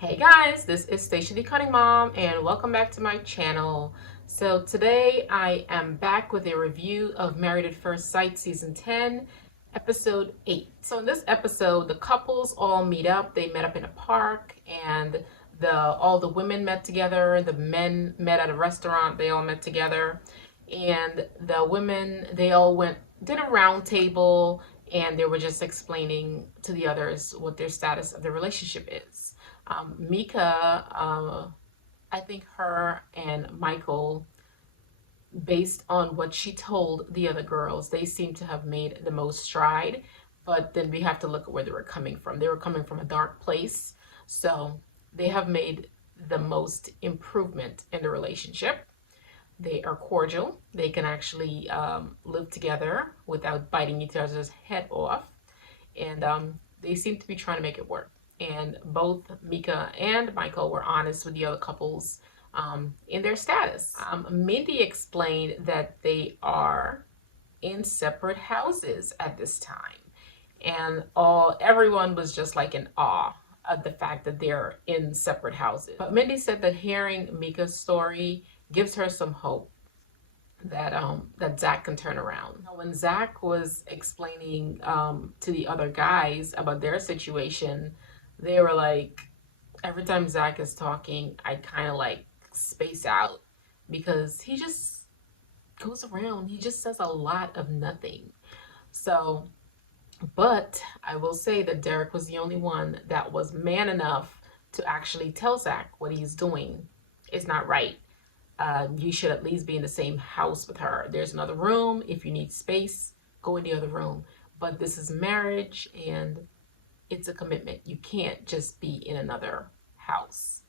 Hey guys, this is Stacia the Cunning Mom and welcome back to my channel. So today I am back with a review of Married at First Sight Season 10, Episode 8. So in this episode, the couples all meet up. They met up in a park and all the women met together, the men met at a restaurant, they all met together. And the women, they all did a round table and they were just explaining to the others what their status of the relationship is. Mika, I think her and Michael, based on what she told the other girls, they seem to have made the most stride. But then we have to look at where they were coming from. They were coming from a dark place. So they have made the most improvement in the relationship. They are cordial. They can actually live together without biting each other's head off. And they seem to be trying to make it work. And both Mika and Michael were honest with the other couples in their status. Mindy explained that they are in separate houses at this time, and everyone was just like in awe of the fact that they're in separate houses. But Mindy said that hearing Mika's story gives her some hope that Zach can turn around. When Zach was explaining to the other guys about their situation, they were like, every time Zach is talking, I kind of like space out because he just goes around. He just says a lot of nothing. So, but I will say that Derek was the only one that was man enough to actually tell Zach what he's doing is not right. You should at least be in the same house with her. There's another room. If you need space, go in the other room. But this is marriage and it's a commitment. You can't just be in another house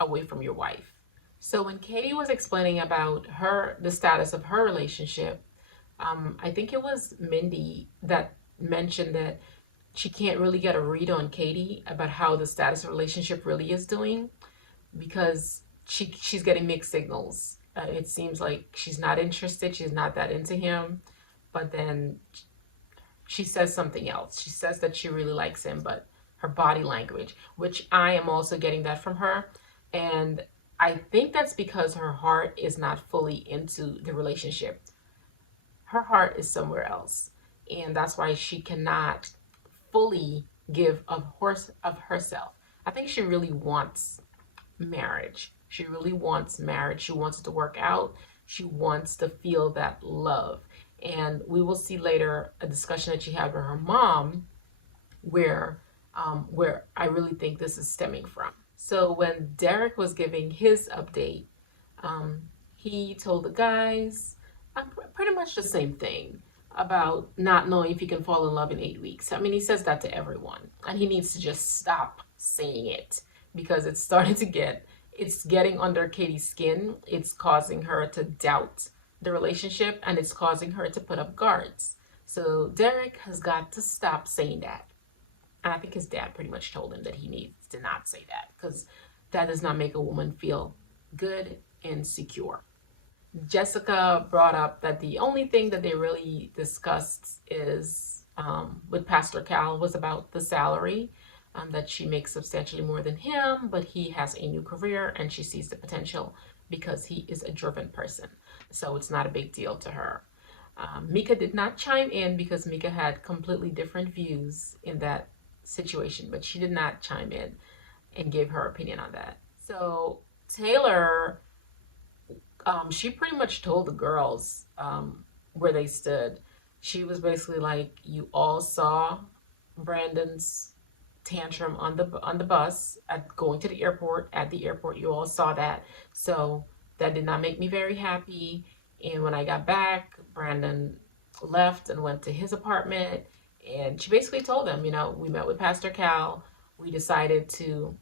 away from your wife. So when Katie was explaining about the status of her relationship, I think it was Mindy that mentioned that she can't really get a read on Katie about how the status of relationship really is doing because she's getting mixed signals. It seems like she's not interested. She's not that into him. But then she says something else. She says that she really likes him, but her body language, which I am also getting that from her. And I think that's because her heart is not fully into the relationship. Her heart is somewhere else. And that's why she cannot fully give of herself. I think she really wants marriage. She really wants marriage. She wants it to work out. She wants to feel that love. And we will see later a discussion that she had with her mom where I really think this is stemming from. So when Derek was giving his update, he told the guys pretty much the same thing about not knowing if he can fall in love in 8 weeks. I mean, he says that to everyone, and he needs to just stop saying it because it's getting under Katie's skin. It's causing her to doubt the relationship and it's causing her to put up guards. So Derek has got to stop saying that. And I think his dad pretty much told him that he needs to not say that because that does not make a woman feel good and secure. Jessica brought up that the only thing that they really discussed is with Pastor Cal was about the salary. That she makes substantially more than him, but he has a new career and she sees the potential because he is a driven person. So it's not a big deal to her. Mika did not chime in because Mika had completely different views in that situation, but she did not chime in and give her opinion on that. So Taylor, she pretty much told the girls where they stood. She was basically like, you all saw Brandon's tantrum on the bus at going to the airport. At the airport, you all saw that. So that did not make me very happy. And when I got back, Brandon left and went to his apartment. And she basically told them, we met with Pastor Cal. We decided to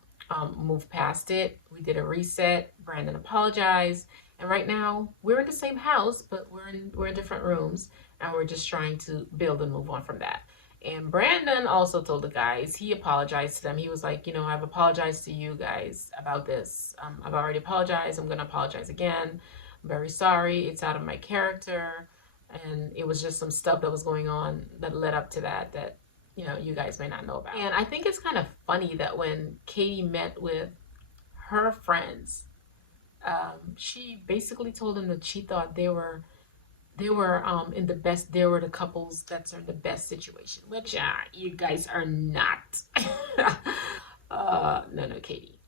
move past it. We did a reset. Brandon apologized. And right now, we're in the same house, but we're in different rooms. And we're just trying to build and move on from that. And Brandon also told the guys, he apologized to them. He was like, I've apologized to you guys about this. I've already apologized. I'm going to apologize again. I'm very sorry. It's out of my character. And it was just some stuff that was going on that led up to that you guys may not know about. And I think it's kind of funny that when Katie met with her friends, she basically told them that she thought they were in the best, they were the couples that's in the best situation, which you guys are not. No, Katie.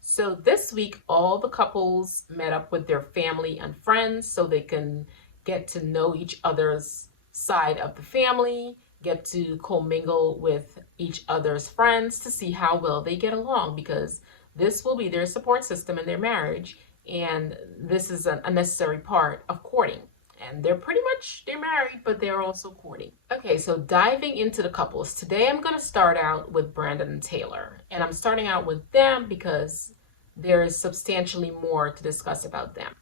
So this week, all the couples met up with their family and friends so they can get to know each other's side of the family, get to commingle with each other's friends to see how well they get along, because this will be their support system in their marriage, and this is a necessary part of courting. And they're married, but they're also courting. Okay, so diving into the couples. Today I'm going to start out with Brandon and Taylor. And I'm starting out with them because there is substantially more to discuss about them.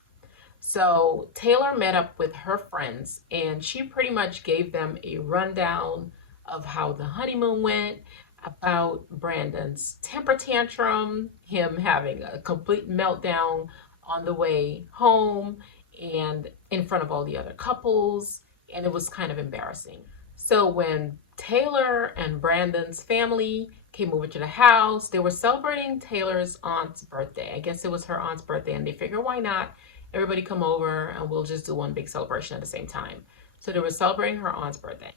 So Taylor met up with her friends and she pretty much gave them a rundown of how the honeymoon went, about Brandon's temper tantrum, him having a complete meltdown on the way home and in front of all the other couples, and it was kind of embarrassing. So when Taylor and Brandon's family came over to the house, they were celebrating Taylor's aunt's birthday. I guess it was her aunt's birthday, and they figured, why not? Everybody come over and we'll just do one big celebration at the same time. So they were celebrating her aunt's birthday.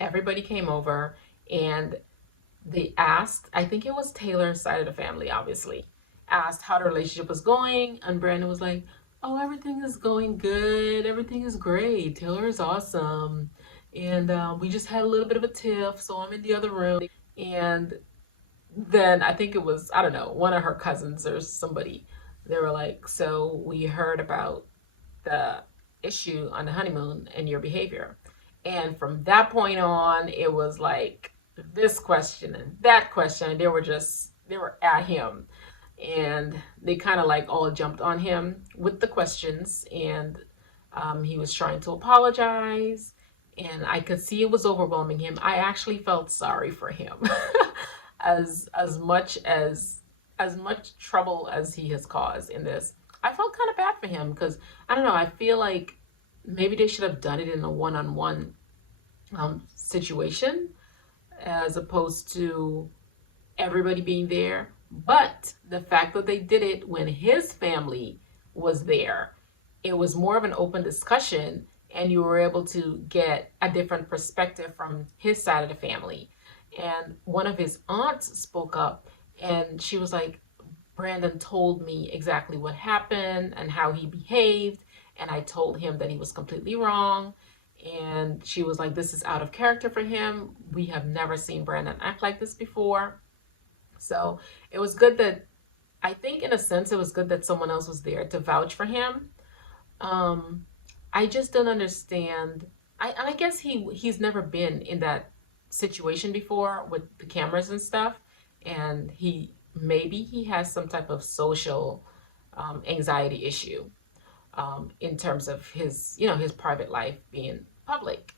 Everybody came over and they asked, I think it was Taylor's side of the family, obviously, asked how the relationship was going. And Brandon was like, oh, everything is going good. Everything is great. Taylor is awesome. And we just had a little bit of a tiff, so I'm in the other room. And then I think it was, I don't know, one of her cousins or somebody. They were like, so we heard about the issue on the honeymoon and your behavior. And from that point on, it was like this question and that question. They were at him. And they kind of like all jumped on him with the questions. And he was trying to apologize. And I could see it was overwhelming him. I actually felt sorry for him. as much as much trouble as he has caused in this, I felt kind of bad for him because I don't know. I feel like maybe they should have done it in a one-on-one situation as opposed to everybody being there. But the fact that they did it when his family was there, it was more of an open discussion, and you were able to get a different perspective from his side of the family. And one of his aunts spoke up, and she was like, Brandon told me exactly what happened and how he behaved, and I told him that he was completely wrong. And she was like, this is out of character for him. We have never seen Brandon act like this before. So it was good that, I think in a sense, it was good that someone else was there to vouch for him. Um, I just don't understand. I guess he's never been in that situation before with the cameras and stuff, and maybe he has some type of social anxiety issue in terms of his private life being public.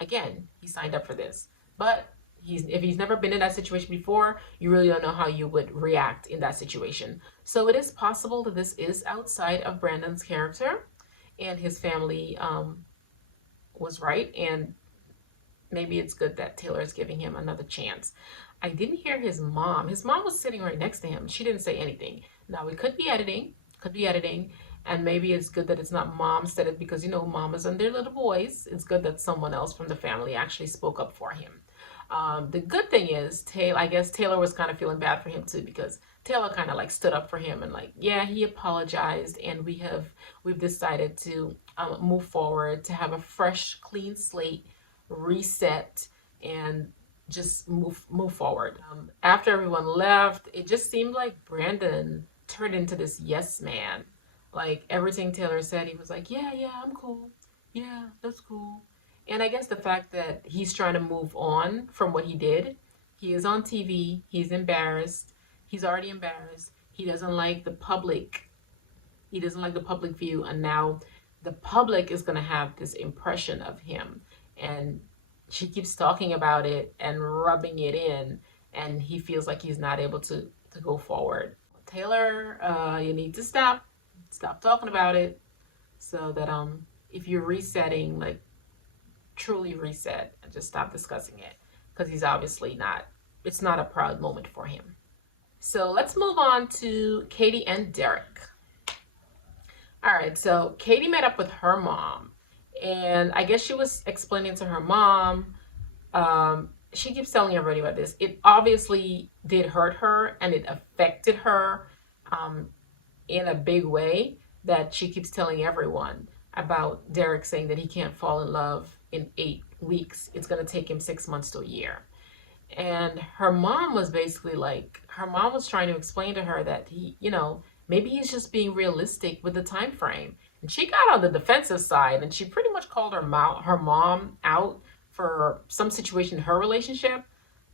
Again, he signed up for this, but if he's never been in that situation before, you really don't know how you would react in that situation. So it is possible that this is outside of Brandon's character, and his family was right, and maybe it's good that Taylor is giving him another chance. I didn't hear his mom. His mom was sitting right next to him. She didn't say anything. Now it could be editing, and maybe it's good that it's not mom said it because mamas and their little boys. It's good that someone else from the family actually spoke up for him. The good thing is, I guess Taylor was kind of feeling bad for him too, because Taylor kind of like stood up for him and like, yeah, he apologized, and we've decided to move forward, to have a fresh, clean slate, reset, and just move forward. After everyone left, it just seemed like Brandon turned into this yes man. Like everything Taylor said, he was like, yeah, yeah, I'm cool. Yeah, that's cool. And I guess the fact that he's trying to move on from what he did, he is on TV, he's embarrassed, he's already embarrassed. He doesn't like the public view, and now the public is going to have this impression of him. And she keeps talking about it and rubbing it in, and he feels like he's not able to go forward. Taylor, you need to stop talking about it, so that if you're resetting, like truly reset and just stop discussing it, because he's obviously not, it's not a proud moment for him. So let's move on to Katie and Derek. All right, so Katie met up with her mom, and I guess she was explaining to her mom. She keeps telling everybody about this. It obviously did hurt her, and it affected her um, in a big way, that she keeps telling everyone about Derek saying that he can't fall in love in 8 weeks. It's going to take him 6 months to a year. And her mom was basically like, her mom was trying to explain to her that he, maybe he's just being realistic with the time frame. And she got on the defensive side, and she pretty much called her mom out for some situation in her relationship.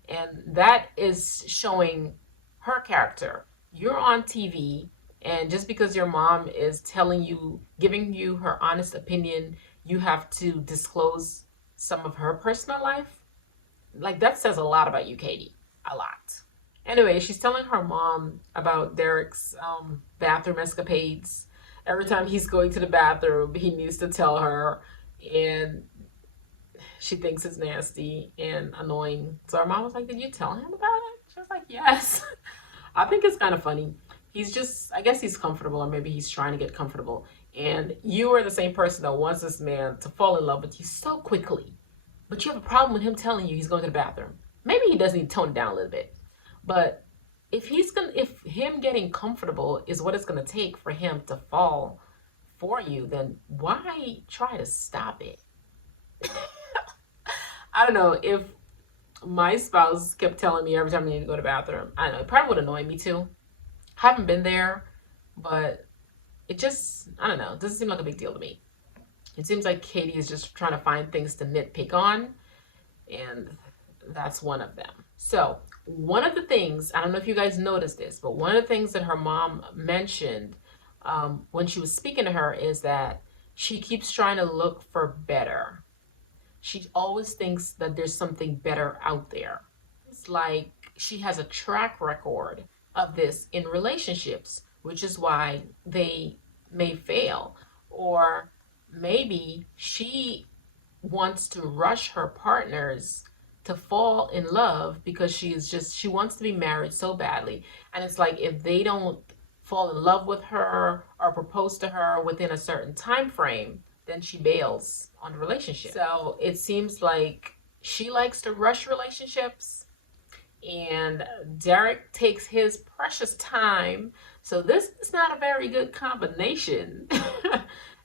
And that is showing her character. You're on TV, and just because your mom is telling you, giving you her honest opinion, you have to disclose some of her personal life. Like, that says a lot about you, Katie. A lot. Anyway, she's telling her mom about Derek's bathroom escapades. Every time he's going to the bathroom, he needs to tell her, and she thinks it's nasty and annoying. So her mom was like, "Did you tell him about it?" She was like, "Yes." I think it's kind of funny. He's just, I guess he's comfortable, or maybe he's trying to get comfortable. And you are the same person that wants this man to fall in love with you so quickly. But you have a problem with him telling you he's going to the bathroom. Maybe he does need to tone it down a little bit. But if him getting comfortable is what it's gonna take for him to fall for you, then why try to stop it? I don't know, if my spouse kept telling me every time I need to go to the bathroom, I don't know, it probably would annoy me too. I haven't been there, but it just, I don't know, it doesn't seem like a big deal to me. It seems like Katie is just trying to find things to nitpick on, and that's one of them. So one of the things, I don't know if you guys noticed this, but one of the things that her mom mentioned when she was speaking to her is that she keeps trying to look for better. She always thinks that there's something better out there. It's like she has a track record of this in relationships, which is why they may fail. Or maybe she wants to rush her partners to fall in love because she wants to be married so badly. And it's like, if they don't fall in love with her or propose to her within a certain time frame, then she bails on the relationship. So it seems like she likes to rush relationships, and Derek takes his precious time. So this is not a very good combination.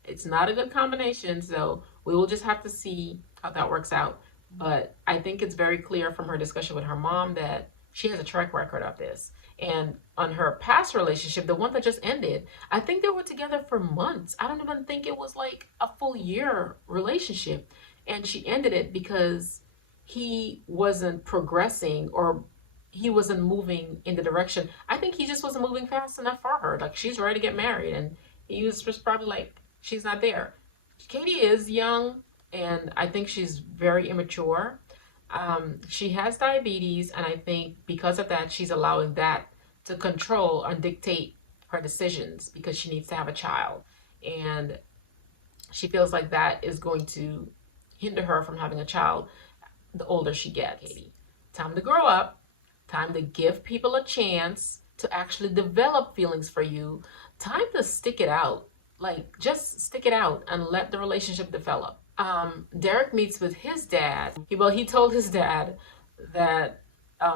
It's not a good combination. So we will just have to see how that works out. But I think it's very clear from her discussion with her mom that she has a track record of this. And on her past relationship, the one that just ended, I think they were together for months. I don't even think it was like a full year relationship. And she ended it because he wasn't progressing, or he wasn't moving in the direction. I think he just wasn't moving fast enough for her. Like, she's ready to get married, and he was just probably like, she's not there. Katie is young, and I think she's very immature. She has diabetes, and I think because of that, she's allowing that to control and dictate her decisions, because she needs to have a child. And she feels like that is going to hinder her from having a child the older she gets. Katie, time to grow up, time to give people a chance to actually develop feelings for you, time to stick it out. Like, just stick it out and let the relationship develop. Derek meets with his dad. He told his dad that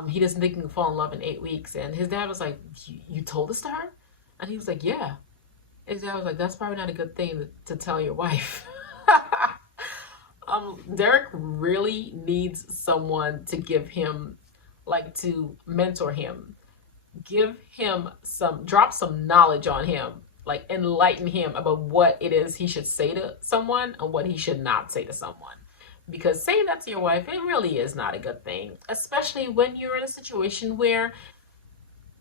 he doesn't think he can fall in love in 8 weeks. And his dad was like, you told this to her? And he was like, yeah. His dad was like, that's probably not a good thing to tell your wife. Derek really needs someone to give him, like, to mentor him. Give him drop some knowledge on him. Like, enlighten him about what it is he should say to someone and what he should not say to someone. Because saying that to your wife, it really is not a good thing. Especially when you're in a situation where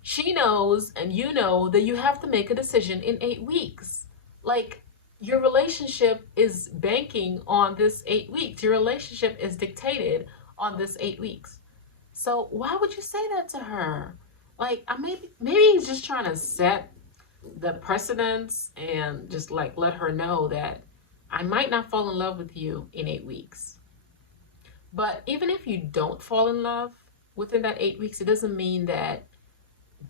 she knows and you know that you have to make a decision in 8 weeks. Like, your relationship is banking on this 8 weeks. Your relationship is dictated on this 8 weeks. So why would you say that to her? Like, maybe he's just trying to set the precedence and just, like, let her know that I might not fall in love with you in 8 weeks. But even if you don't fall in love within that 8 weeks, it doesn't mean that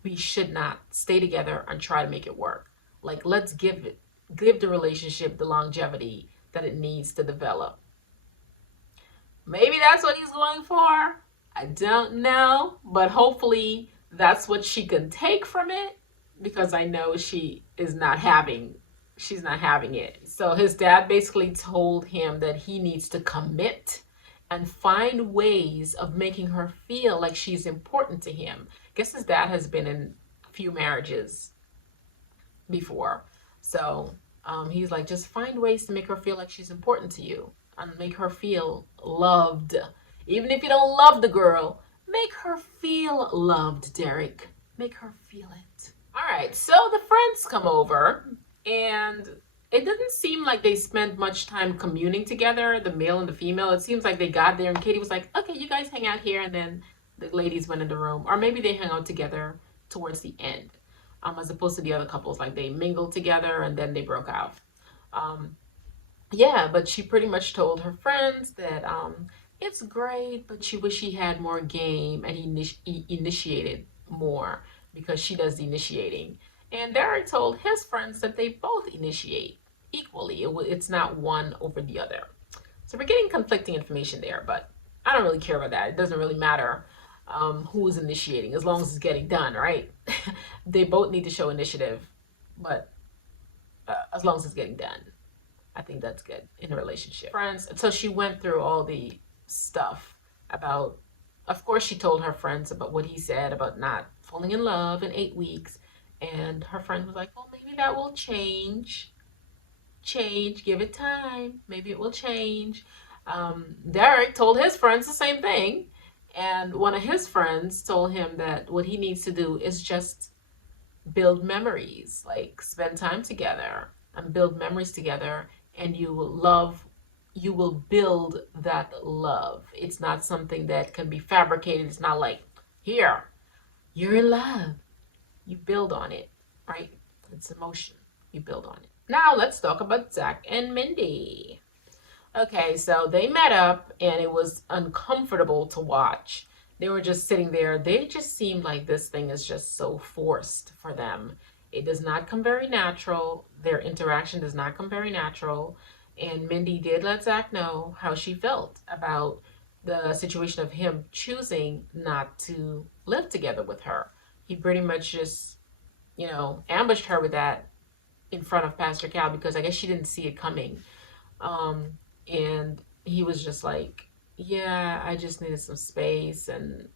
we should not stay together and try to make it work. Like, let's give the relationship the longevity that it needs to develop. Maybe that's what he's going for. I don't know, but hopefully that's what she can take from it, because I know she's not having it. So his dad basically told him that he needs to commit and find ways of making her feel like she's important to him. Guess his dad has been in a few marriages before. So he's like, just find ways to make her feel like she's important to you and make her feel loved. Even if you don't love the girl, make her feel loved, Derek. Make her feel it. All right, so the friends come over, and it doesn't seem like they spent much time communing together, the male and the female. It seems like they got there, and Katie was like, okay, you guys hang out here, and then the ladies went in the room. Or maybe they hang out together towards the end, as opposed to the other couples, like they mingled together and then they broke out. Um, yeah, but she pretty much told her friends that it's great, but she wish she had more game and he initiated more, because she does the initiating. And Derek told his friends that they both initiate equally. It's not one over the other. So we're getting conflicting information there, but I don't really care about that. It doesn't really matter who's initiating, as long as it's getting done, right? They both need to show initiative, but as long as it's getting done. I think that's good in a relationship. Friends, so she went through all the stuff about, of course, she told her friends about what he said about not falling in love in 8 weeks. And her friend was like, well, maybe that will change. Give it time. Maybe it will change. Derek told his friends the same thing. And one of his friends told him that what he needs to do is just build memories, like spend time together and build memories together, and you will build that love. It's not something that can be fabricated. It's not like, here, you're in love. You build on it, right? It's emotion. You build on it. Now let's talk about Zach and Mindy. Okay, so they met up and it was uncomfortable to watch. They were just sitting there. They just seemed like this thing is just so forced for them. It does not come very natural. Their interaction does not come very natural. And Mindy did let Zach know how she felt about the situation of him choosing not to live together with her. He pretty much just, ambushed her with that in front of Pastor Cal, because I guess she didn't see it coming. And he was just like, yeah, I just needed some space and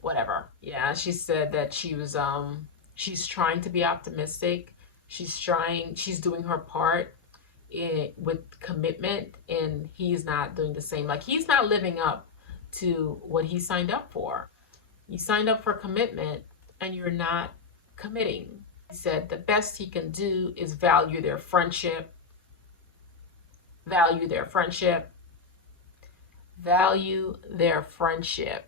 whatever. Yeah, she said that she's trying to be optimistic. She's doing her part with commitment, and he's not doing the same. Like, he's not living up to what he signed up for. You signed up for commitment and you're not committing. He said the best he can do is value their friendship. Value their friendship. Value their friendship.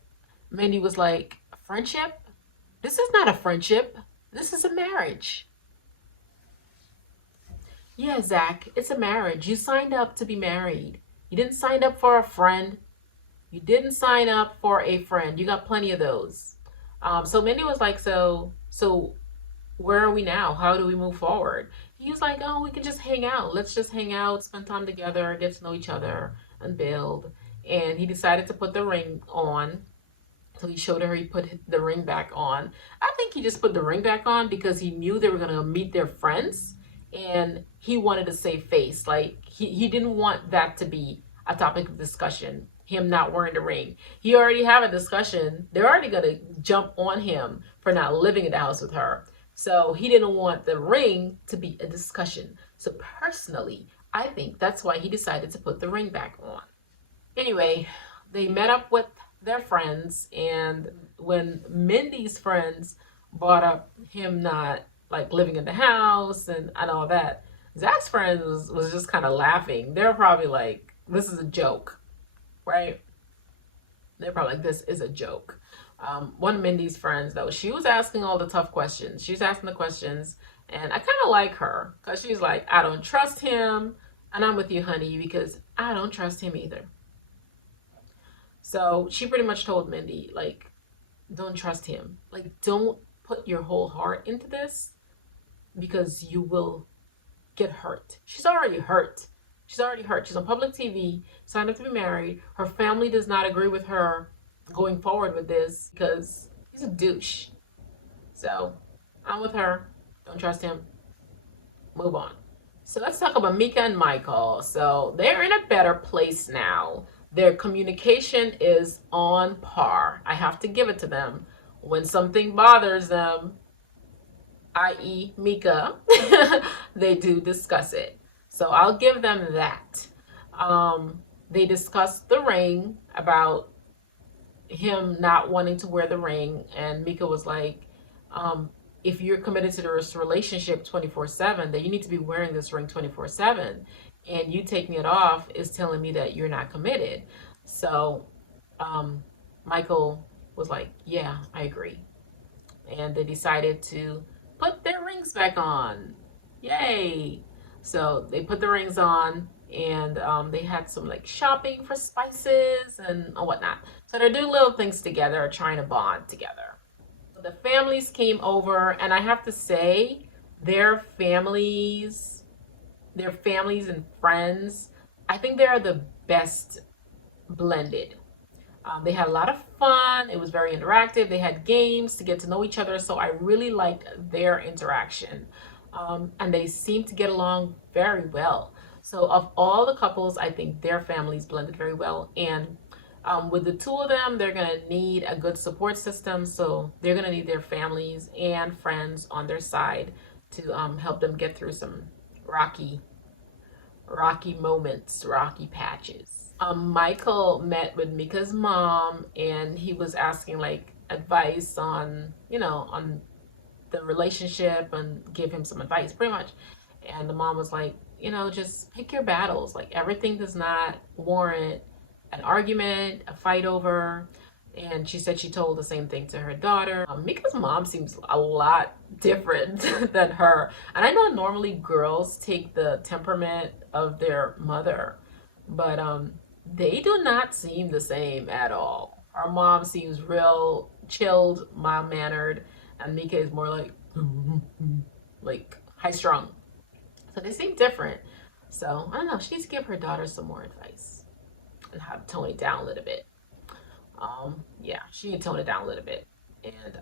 Mindy was like, friendship? This is not a friendship. This is a marriage. Yeah, Zach, it's a marriage. You signed up to be married. You didn't sign up for a friend. You didn't sign up for a friend. You got plenty of those. So Mindy was like, so where are we now? How do we move forward? He was like, oh, we can just hang out. Let's just hang out, spend time together, get to know each other, and build. And he decided to put the ring on. So he showed her, he put the ring back on. I think he just put the ring back on because he knew they were going to meet their friends. And he wanted to save face. Like, he didn't want that to be a topic of discussion, him not wearing the ring. He already have a discussion. They're already going to jump on him for not living in the house with her. So he didn't want the ring to be a discussion. So personally, I think that's why he decided to put the ring back on. Anyway, they met up with their friends, and when Mindy's friends brought up him not like living in the house and all that, Zach's friends was just kind of laughing. They were probably like, this is a joke, right? They're probably like, this is a joke. One of Mindy's friends, though, she was asking all the tough questions. She was asking the questions, and I kind of like her because she's like, I don't trust him, and I'm with you, honey, because I don't trust him either. So she pretty much told Mindy, like, don't trust him. Like, don't put your whole heart into this because you will get hurt. She's already hurt. She's already hurt. She's on public TV, signed up to be married. Her family does not agree with her going forward with this because he's a douche. So I'm with her. Don't trust him. Move on. So let's talk about Mika and Michael. So they're in a better place now. Their communication is on par. I have to give it to them. When something bothers them, i.e., Mika, they do discuss it. So I'll give them that. They discussed the ring, about him not wanting to wear the ring, and Mika was like, if you're committed to this relationship 24/7, then you need to be wearing this ring 24/7. And you taking it off is telling me that you're not committed. So Michael was like, yeah, I agree. And they decided to put their rings back on. Yay! So they put the rings on, and they had some like shopping for spices and whatnot. So they're doing little things together, trying to bond together. The families came over, and I have to say, their families, and friends, I think they are the best blended. They had a lot of fun. It was very interactive. They had games to get to know each other. So I really liked their interaction. And they seemed to get along very well. So of all the couples, I think their families blended very well. And with the two of them, they're going to need a good support system. So they're going to need their families and friends on their side to help them get through some rocky moments, rocky patches. Michael met with Mika's mom, and he was asking like advice on, on the relationship, and give him some advice pretty much. And the mom was like, just pick your battles. Like, everything does not warrant an argument, a fight over. And she said she told the same thing to her daughter. Mika's mom seems a lot different than her. And I know normally girls take the temperament of their mother, but they do not seem the same at all. Our mom seems real chilled, mild mannered, and Mika is more like high strung. So they seem different. So I don't know. She needs to give her daughter some more advice and how to tone it down a little bit. Yeah, she can tone it down a little bit. And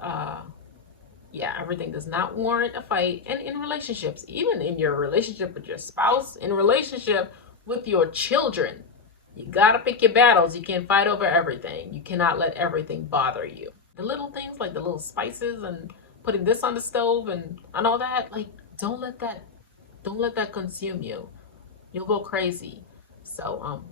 yeah, everything does not warrant a fight. And in relationships, even in your relationship with your spouse, in relationship with your children, you gotta pick your battles. You can't fight over everything. You cannot let everything bother you. The little things like the little spices and putting this on the stove and all that, like, don't let that consume you. You'll go crazy. So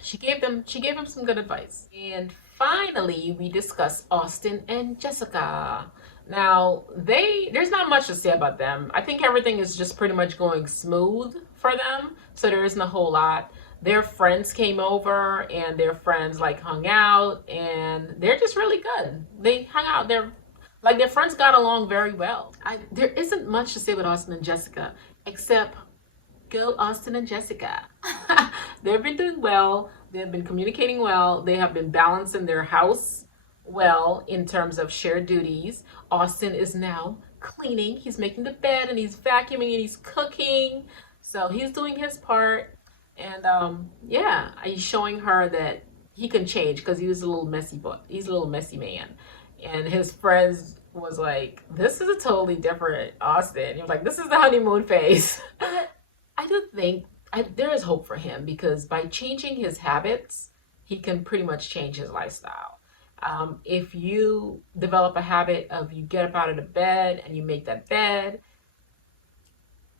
she gave him some good advice. And finally, we discussed Austin and Jessica. Now, there's not much to say about them. I think everything is just pretty much going smooth for them, so there isn't a whole lot. Their friends came over, and their friends like hung out, and they're just really good. They hung out. Their friends got along very well. There isn't much to say with Austin and Jessica, except go Austin and Jessica. They've been doing well. They've been communicating well. They have been balancing their house well in terms of shared duties. Austin is now cleaning. He's making the bed, and he's vacuuming, and he's cooking. So he's doing his part. And yeah, he's showing her that he can change, because he was a little messy boy. He's a little messy man. And his friends was like, this is a totally different Austin. He was like, this is the honeymoon phase. I do think there is hope for him, because by changing his habits, he can pretty much change his lifestyle. If you develop a habit of you get up out of the bed and you make that bed,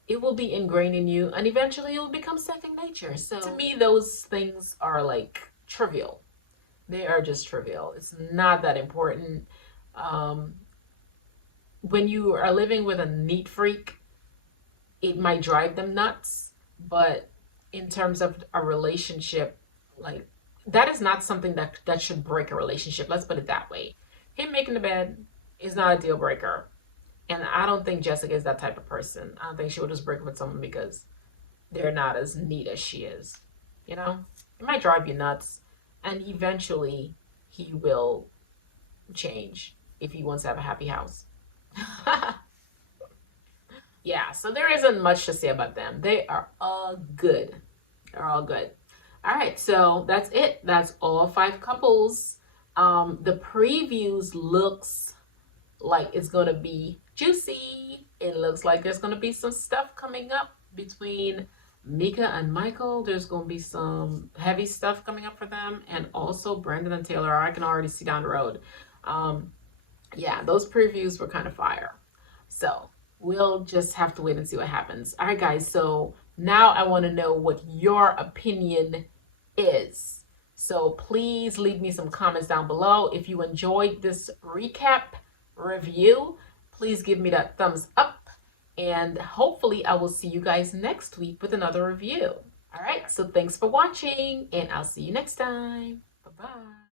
it will be ingrained in you, and eventually it will become second nature. So to me, those things are like trivial. They are just trivial. It's not that important. When you are living with a neat freak, it might drive them nuts, but in terms of a relationship, like, that is not something that should break a relationship. Let's put it that way. Him making the bed is not a deal breaker. And I don't think Jessica is that type of person. I don't think she would just break up with someone because they're not as neat as she is. It might drive you nuts, and eventually he will change if he wants to have a happy house. Yeah, so there isn't much to say about them. They are all good. They're all good. All right, so that's it. That's all 5 couples. The previews looks like it's gonna be juicy. It looks like there's gonna be some stuff coming up between Mika and Michael. There's gonna be some heavy stuff coming up for them, and also Brandon and Taylor. I can already see down the road. Um, yeah, those previews were kind of fire. So we'll just have to wait and see what happens. All right, guys. So now I want to know what your opinion is. So please leave me some comments down below. If you enjoyed this recap review, please give me that thumbs up. And hopefully I will see you guys next week with another review. All right, so thanks for watching, and I'll see you next time. Bye-bye.